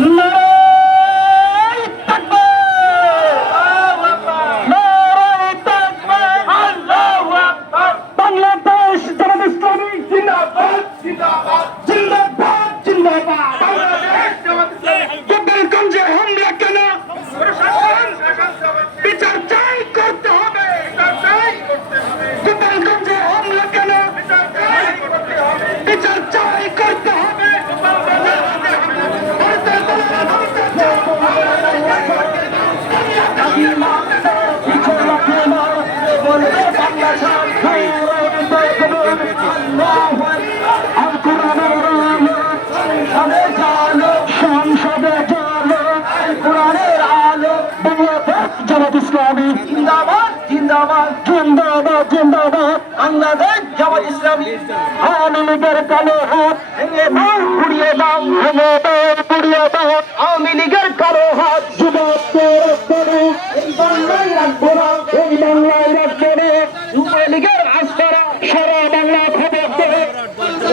নারায়ে তাকবীর, নারায়ে তাকবীর, আল্লাহু আকবার। বাংলাদেশ জামাত ইসলামী জিন্দাবাদ, জিন্দাবাদ, জিন্দাবাদ, জিন্দাবাদ। বাংলাদেশ জামাত ইসলামী গোপালগঞ্জে হামলা কেন? বিচার চাই করতে হবে, বিচার চাই করতে হবে। গোপালগঞ্জে হামলা কেন? বিচার চাই করতে হবে, বিচার চাই করতে হবে। সংসদে চলো কোরআনের আলো, বাংলাদেশ জামাত ইসলামী জিন্দাবাদ, জিন্দাবাদ, জিন্দাবাদ, জিন্দাবাদ। বাংলাদেশ জামাত ইসলামী আওয়ামী লীগের কালো হাত ভেঙে দাও, পুড়িয়ে দাও, ভেঙে দাও, পুড়িয়ে দাও। আওয়ামী লীগের কালো হাত যুবককে রাখবো না, এই বাংলায় রাখবো না, এই বাংলায় রাখবো না। যুব লীগের আস্তারা সারা বাংলা খবর দেবে,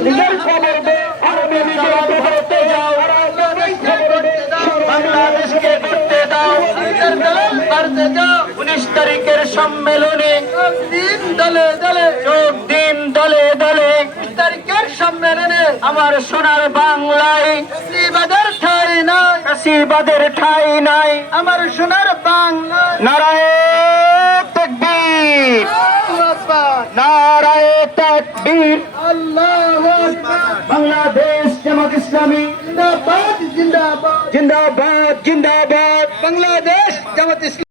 লীগের খবর দে, আওয়ামী লীগের খবর দে, বাংলাদেশকে করতে দাও। 19 তারিখের সম্মেলনে দিন দলে দলে যোগ দিন, দলে দলে 19 তারিখের সম্মেলনে আমার সোনার বাংলায় কাশিবাদের ঠাঁই নাই, কাশিবাদের ঠাঁই নাই আমার সোনার বাংলায়। নারায়ে তাকবীর, নারায়ে তাকবীর, আল্লাহু আকবার। বাংলাদেশ জামাত ইসলামী জিন্দাবাদ, জিন্দাবাদ, জিন্দাবাদ, জিন্দাবাদ। বাংলাদেশ জামাত ইসলামী।